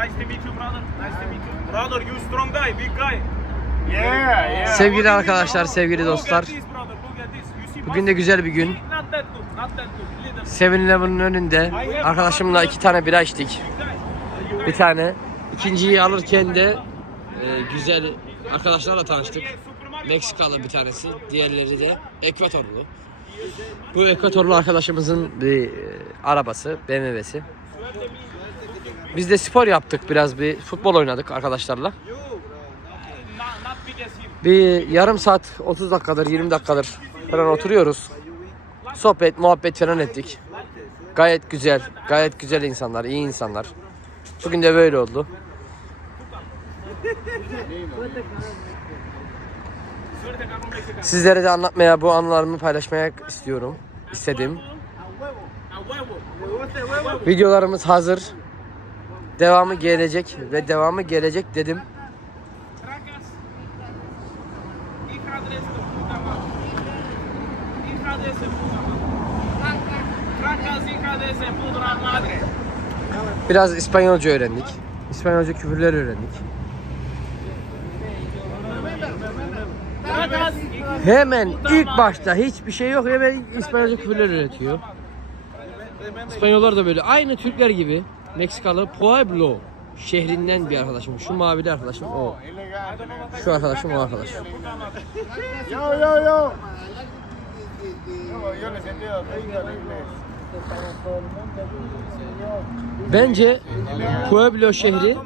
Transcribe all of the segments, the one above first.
Nice to meet you, brother. Nice to meet you. Brother, you strong guy, big guy. Yeah, yeah. Sevgili arkadaşlar, sevgili dostlar. Bugün de güzel bir gün. Little 7-Eleven'ın önünde arkadaşımla iki tane bira içtik. Bir tane. İkinciyi alırken de e, güzel arkadaşlarla tanıştık. Meksikalı bir tanesi. Diğerleri de Ekvatorlu. Bu Ekvatorlu arkadaşımızın bir e, arabası, BMW'si. Biz de spor yaptık biraz bir futbol oynadık arkadaşlarla. Bir yarım saat 30 dakikadır 20 dakikadır falan oturuyoruz. Sohbet muhabbet falan ettik. Gayet güzel, gayet güzel insanlar, iyi insanlar. Bugün de böyle oldu. Sizlere de anlatmaya, bu anılarımı paylaşmaya istiyorum. istedim. Videolarımız hazır. Devamı gelecek ve devamı gelecek dedim. Biraz İspanyolca öğrendik. İspanyolca küfürler öğrendik. Hemen ilk başta hiçbir şey yok hemen İspanyolca küfürler öğretiyor. İspanyollar da böyle aynı Türkler gibi Meksikalı Pueblo şehrinden bir arkadaşım. Şu mavili arkadaşım o. Şu arkadaşım o arkadaş. Yo, yo, yo. Bence Pueblo şehri.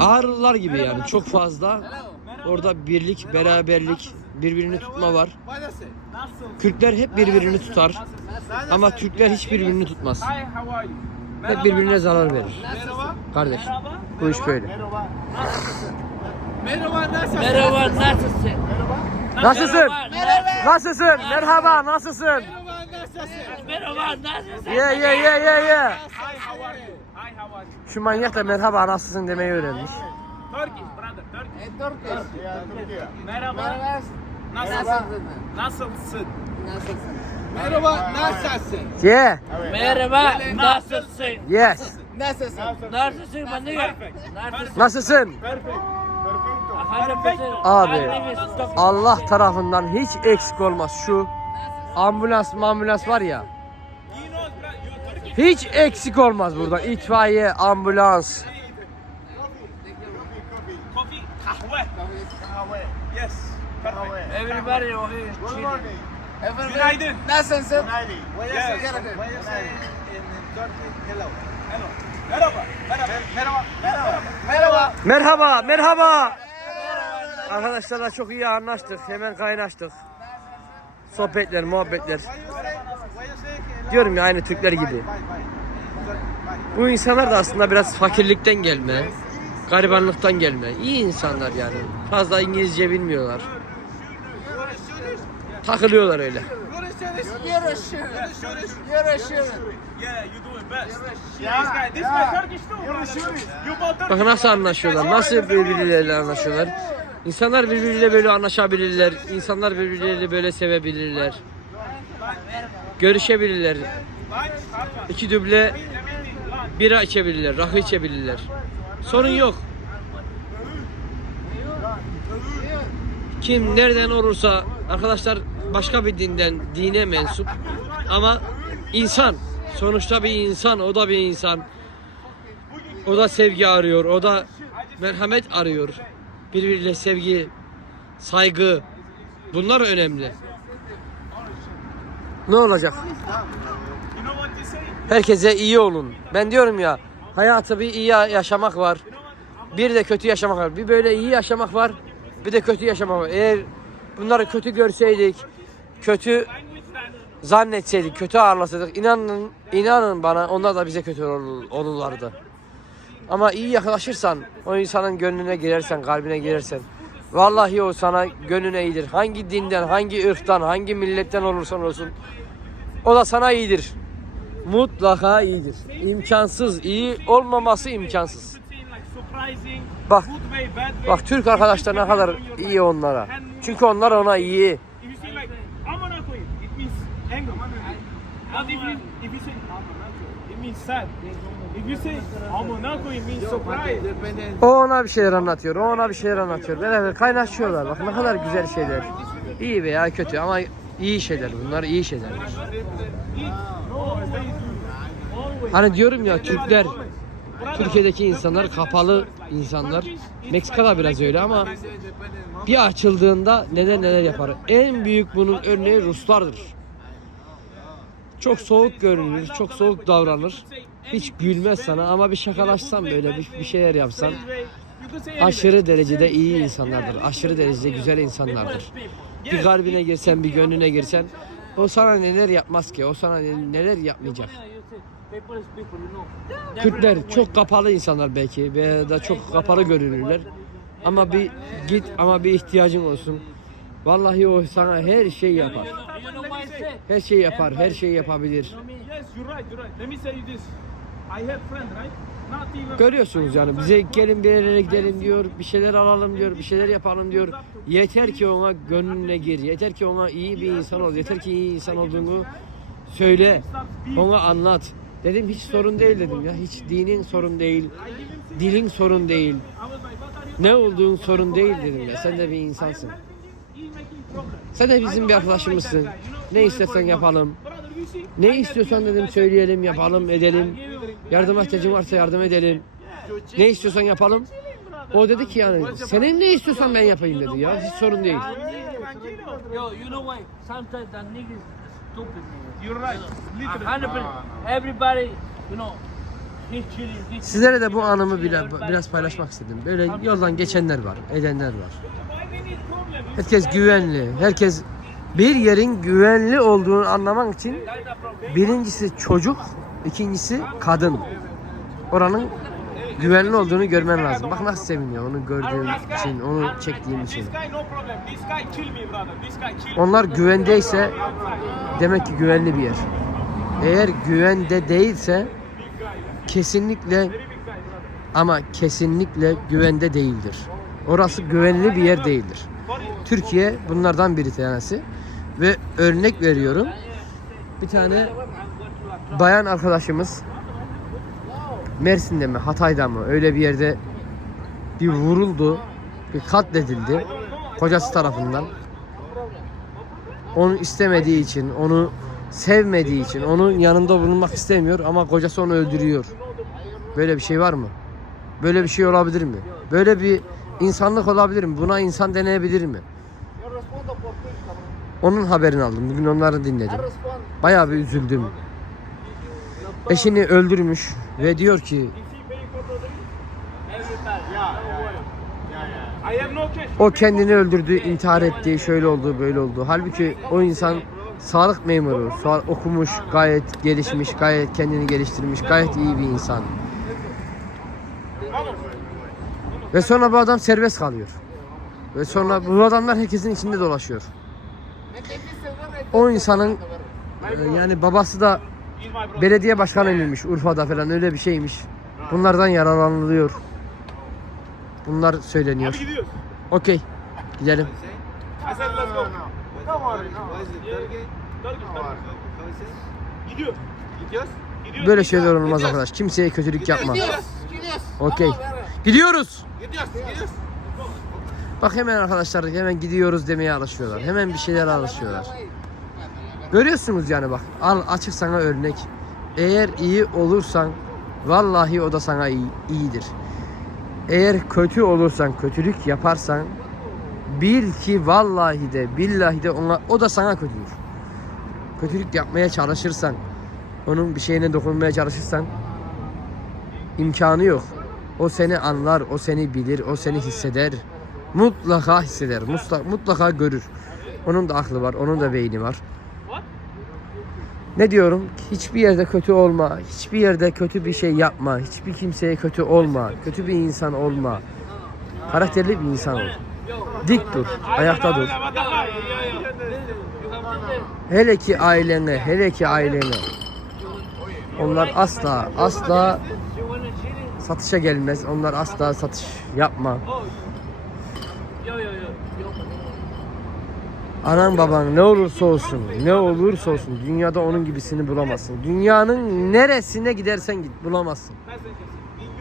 Ağrılar gibi yani çok fazla. Orada birlik, beraberlik, birbirini tutma var. Kürtler hep birbirini tutar. Ama Türkler hiç birbirini tutmaz. Hep birbirine zarar verir. Merhaba. Kardeş, bu iş böyle. Merhaba, nasılsın? Merhaba nasılsın? Nasılsın? Nasılsın? Merhaba, nasılsın? Merhaba nasılsın? Yeah, yeah, yeah, yeah, yeah. Hi, how are you? Hi, how are you? Şu manyak da merhaba, nasılsın demeyi öğrenmiş. Turkish, brother, Turkish. Ya, Turquía. Merhaba. Nasılsın? Nasılsın? Merhaba nasılsın? Yeah, Merhaba nasılsın? yes. Nasılsın? Nasılsın ya? Nasılsın? Nasılsın? Perfecto. Perfecto. Abi, Allah tarafından hiç eksik olmaz şu ambulans ambulans var ya. Turkish. Hiç eksik olmaz burada. İtfaiye, ambulans. Everybody okay. Good morning. Günaydın. Nasılsın? Günaydın. Yes. Hello. Merhaba. Merhaba. Merhaba. Merhaba. Merhaba. Merhaba, merhaba. Arkadaşlarla çok iyi anlaştık. Hemen kaynaştık. Sohbetler, muhabbetler. Diyorum ya aynı Türkler gibi. Bu insanlar da aslında biraz fakirlikten gelme, garibanlıktan gelme. İyi insanlar yani. Fazla İngilizce bilmiyorlar. Takılıyorlar öyle. Bakın nasıl anlaşıyorlar, nasıl birbirleriyle anlaşıyorlar. İnsanlar birbiriyle böyle anlaşabilirler, insanlar birbirleriyle böyle sevebilirler. Görüşebilirler. İki düble bira içebilirler, rakı içebilirler. Sorun yok. Kim nereden olursa arkadaşlar başka bir dinden, dine mensup ama insan. Sonuçta bir insan, o da bir insan. O da sevgi arıyor, o da merhamet arıyor. Birbiriyle sevgi, saygı bunlar önemli. Ne olacak? Herkese iyi olun. Ben diyorum ya hayatı bir iyi yaşamak var. Bir de kötü yaşamak var. Bir böyle iyi yaşamak var. Bir de kötü yaşamak var. Eğer bunları kötü görseydik, kötü zannetseydik, kötü ağırlasaydık inanın inanın bana onlar da bize kötü ol- olurlardı. Ama iyi yaklaşırsan, o insanın gönlüne girersen, kalbine girersen vallahi o sana gönlüne iyidir. Hangi dinden, hangi ırktan, hangi milletten olursan olsun o da sana iyidir. Mutlaka iyidir. İmkansız, iyi olmaması imkansız. Bak, bak Türk arkadaşlar ne kadar iyi onlara. Çünkü onlar ona iyi. If you see like, I'm gonna quit, it means anger. But if you if you say it means sad. If you say Amonako, it means surprise. O ona bir şeyler anlatıyor. O ona bir şeyler anlatıyor. Beraber kaynaşıyorlar. Bak ne kadar güzel şeyler. İyi veya kötü ama iyi şeyler. Bunlar iyi şeyler. Hani diyorum ya Türkler Türkiye'deki insanlar kapalı insanlar. Meksika'da biraz öyle ama bir açıldığında neler neler yapar. En büyük bunun örneği Ruslardır. Çok soğuk görünür, çok soğuk davranır. Hiç gülmez sana ama bir şakalaşsan böyle bir, bir şeyler yapsan aşırı derecede iyi insanlardır. Aşırı derecede güzel insanlardır. Bir kalbine girsen, bir gönlüne girsen o sana neler yapmaz ki? O sana ne- neler yapmayacak? Kürtler çok kapalı insanlar belki veya da çok kapalı görünürler. Ama bir git ama bir ihtiyacın olsun. Vallahi o sana her şey yapar. Her şey yapar, her şey yapabilir. Yes, you're right, you're right. Let me say you this. I have friend, right? Not even. Görüyorsunuz yani bize gelin bir yere gidelim diyor, bir şeyler alalım diyor, bir şeyler yapalım diyor. Yeter ki ona gönlüne gir, yeter ki ona iyi bir insan ol, yeter ki iyi insan olduğunu söyle, ona anlat. Dedim hiç sorun değil dedim ya, hiç dinin sorun değil, dilin sorun değil, ne olduğun sorun değil dedim ya, sen de bir insansın. Sen de bizim bir arkadaşımızsın, ne istersen yapalım. Ne istiyorsan dedim söyleyelim, yapalım, edelim. Yardıma ihtiyacın varsa yardım edelim. Ne istiyorsan yapalım. O dedi ki yani senin ne istiyorsan ben yapayım dedi ya. Hiç sorun değil. Tranquilo. Yo, you know why? Sometimes the niggas stupid niggas. You're right. A Literally. hundred percent. Everybody, you know, he's chilling. He's Sizlere de bu anımı biraz, biraz paylaşmak istedim. Böyle yoldan geçenler var, edenler var. Herkes güvenli. Herkes bir yerin güvenli olduğunu anlamak için birincisi çocuk, ikincisi kadın. Oranın güvenli olduğunu görmen lazım. Bak nasıl seviniyor onu gördüğüm için, onu çektiğim için. Onlar güvendeyse demek ki güvenli bir yer. Eğer güvende değilse kesinlikle ama kesinlikle güvende değildir. Orası güvenli bir yer değildir. Türkiye bunlardan bir tanesi ve örnek veriyorum. Bir tane bayan arkadaşımız Mersin'de mi Hatay'da mı öyle bir yerde bir vuruldu, bir katledildi kocası tarafından onu istemediği için, onu sevmediği için, onun yanında bulunmak istemiyor ama kocası onu öldürüyor. Böyle bir şey var mı? Böyle bir şey olabilir mi? Böyle bir insanlık olabilir mi? Buna insan deneyebilir mi? Onun haberini aldım. Bugün onları dinledim. Bayağı bir üzüldüm. Eşini öldürmüş ve diyor ki o kendini öldürdü, intihar etti, şöyle oldu, böyle oldu. Halbuki o insan sağlık memuru, okumuş, gayet gelişmiş, gayet kendini geliştirmiş, gayet iyi bir insan. Ve sonra bu adam serbest kalıyor. Ve sonra bu adamlar herkesin içinde dolaşıyor. O insanın e, yani babası da belediye başkanı mıymış Urfa'da falan öyle bir şeymiş. Bunlardan yararlanılıyor. Bunlar söyleniyor. Gidiyoruz. Okey. Gidelim. Gidiyoruz. Gidiyoruz. Böyle şeyler olmaz arkadaş. Kimseye kötülük yapma. Okey. Gidiyoruz. Bak hemen arkadaşlar hemen gidiyoruz demeye alışıyorlar. Hemen bir şeyler alışıyorlar. Görüyorsunuz yani bak. Al açık sana örnek. Eğer iyi olursan vallahi o da sana iyi, iyidir. Eğer kötü olursan, kötülük yaparsan bil ki vallahi de billahi de ona, o da sana kötüdür. Kötülük yapmaya çalışırsan, onun bir şeyine dokunmaya çalışırsan imkanı yok. O seni anlar, o seni bilir, o seni hisseder. Mutlaka hisseder, mutlaka, mutlaka görür. Onun da aklı var, onun da beyni var. Ne diyorum? Hiçbir yerde kötü olma, hiçbir yerde kötü bir şey yapma, hiçbir kimseye kötü olma, kötü bir insan olma. Karakterli bir insan ol. Dik dur, ayakta dur. Hele ki ailene, hele ki ailene. Onlar asla, asla satışa gelmez. Onlar asla satış yapma. Anan baban ne olursa olsun, ne olursa olsun dünyada onun gibisini bulamazsın. Dünyanın neresine gidersen git bulamazsın.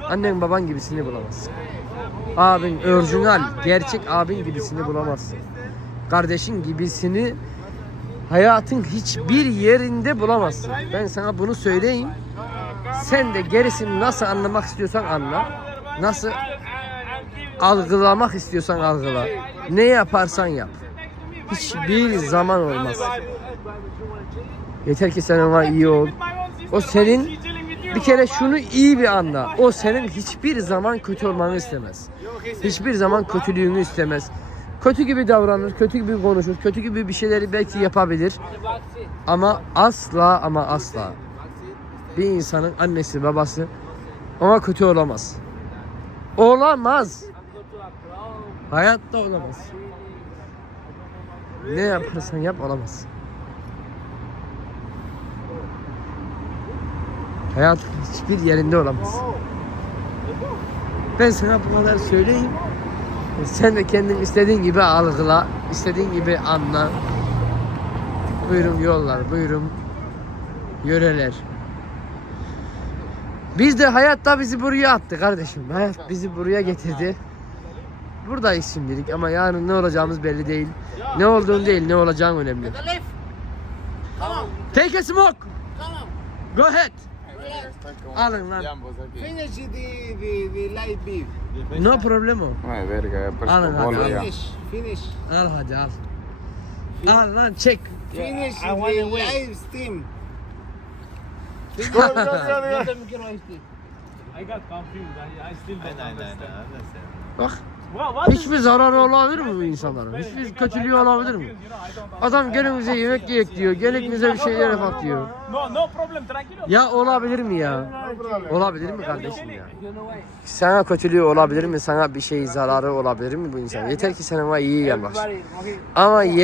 Annen baban gibisini bulamazsın. Abin orijinal, gerçek abin gibisini bulamazsın. Kardeşin gibisini hayatın hiçbir yerinde bulamazsın. Ben sana bunu söyleyeyim. Sen de gerisini nasıl anlamak istiyorsan anla. Nasıl algılamak istiyorsan algıla. Ne yaparsan yap. Hiçbir zaman olmaz. Yeter ki sen ona iyi ol. O senin bir kere şunu iyi bir anla. O senin hiçbir zaman kötü olmanı istemez. Hiçbir zaman kötülüğünü istemez. Kötü gibi davranır, kötü gibi konuşur, kötü gibi bir şeyleri belki yapabilir. Ama asla ama asla bir insanın annesi babası ona kötü olamaz. Olamaz. Hayatta olamaz. Ne yaparsan yap olamaz. Hayatın hiçbir yerinde olamaz. Ben sana bu kadar söyleyeyim. Sen de kendin istediğin gibi algıla, istediğin gibi anla. Buyurun yollar, buyurun yöreler. Biz de hayatta bizi buraya attı kardeşim. Hayat bizi buraya getirdi. Buradayız şimdilik ama yarın ne olacağımız belli değil. Ne olduğun değil, ne olacağın önemli. Take a smoke. Go ahead. Alın lan. Finish the, the, the light beef. No problemo. Ay, verga, Alın hadi. Finish, finish. Al hadi al. Al lan çek. Finish I want the live steam. I got confused. I, I still don't understand. Bak hiçbir zararı olabilir mi bu insanların? Hiçbir kötülüğü olabilir mi? Adam gelin bize yemek yiyek diyor. Gelin bize bir şeyler yapak diyor. No, no problem. Tranquilo. Ya olabilir mi ya? Olabilir mi kardeşim ya? Sana kötülüğü olabilir mi? Sana bir şey zararı olabilir mi bu insan? Yeter ki sen ona iyi gel bak. Ama ye